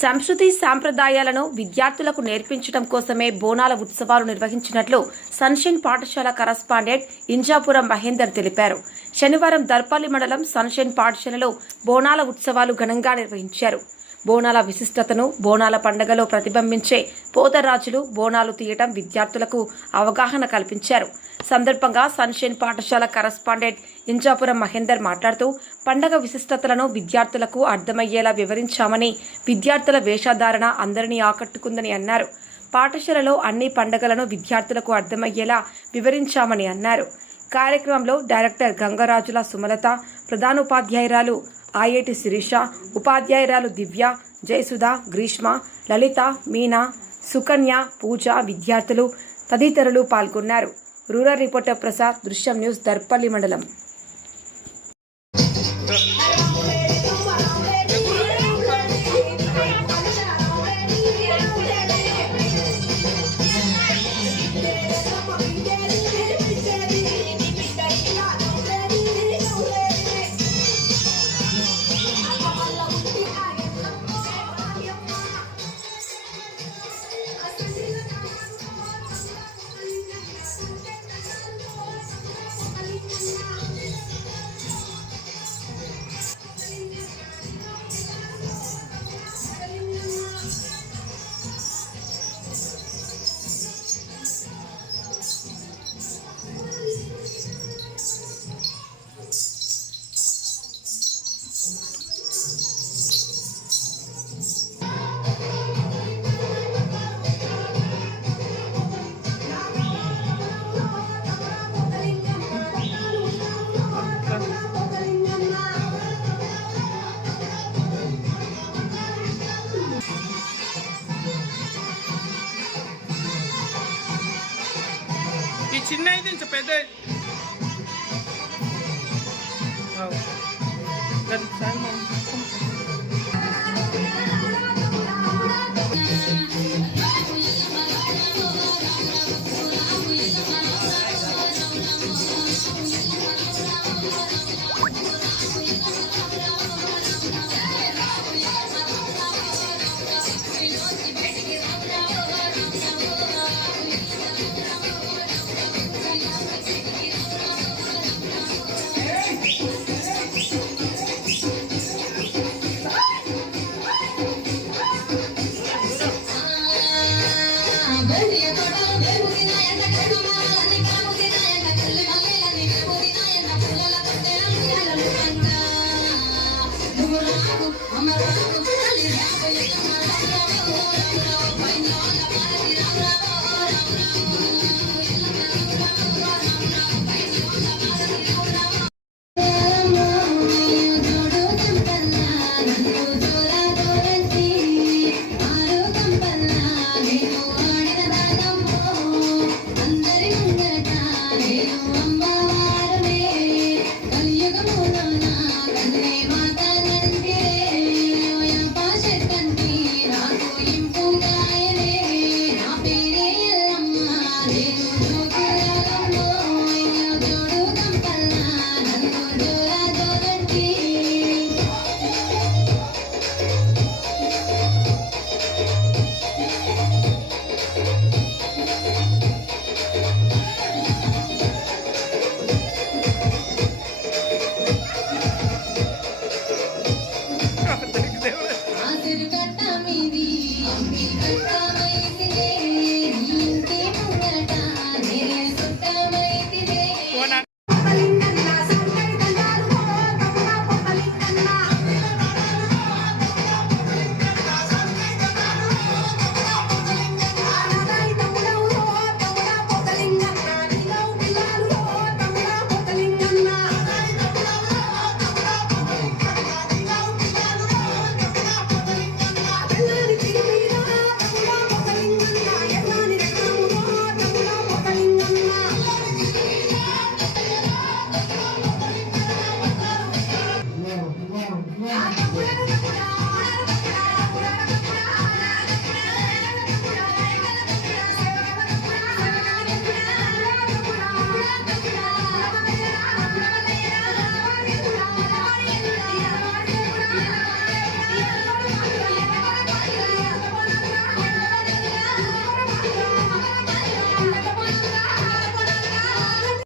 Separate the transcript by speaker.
Speaker 1: సంస్కృతి సాంప్రదాయాలను విద్యార్థులకు నేర్పించడం కోసమే బోనాల ఉత్సవాలు నిర్వహించినట్లు సన్షైన్ పాఠశాల కరస్పాండెంట్ ఇంజాపురం మహేందర్ తెలిపారు. శనివారం దర్పల్లి మండలం సన్షైన్ పాఠశాలలో బోనాల ఉత్సవాలు ఘనంగా నిర్వహించారు. బోనాల విశిష్టతను బోనాల పండగలో ప్రతిబింబించే పోతరాజులు బోనాలు తీయటం విద్యార్థులకు అవగాహన కల్పించారు. సందర్భంగా సన్షైన్ పాఠశాల కరస్పాండెంట్ ఇంజాపురం మహేందర్ మాట్లాడుతూ పండగ విశిష్టతలను విద్యార్థులకు అర్థమయ్యేలా వివరించామని విద్యార్థుల వేషధారణ అందరినీ ఆకట్టుకుందని అన్నారు. పాఠశాలలో అన్ని పండగలను విద్యార్థులకు అర్థమయ్యేలా వివరించామని అన్నారు. కార్యక్రమంలో డైరెక్టర్ గంగరాజుల సుమలత ప్రధానోపాధ్యాయురాలు ఐఐటి శిరీష ఉపాధ్యాయురాలు దివ్య జయసుధ గ్రీష్మ లలిత మీనా సుకన్య పూజ విద్యార్థులు తదితరులు పాల్గొన్నారు. రూరల్ రిపోర్టర్ ప్రసాద్ దృశ్యం న్యూస్ దర్పల్లి మండలం.
Speaker 2: చిన్న అయితే ఇంత పెద్ద అవు. అమ్మ సాయం మా-
Speaker 3: అమరాకు ఆఖరి ఘట్టమిది అంబి ఘట్టమై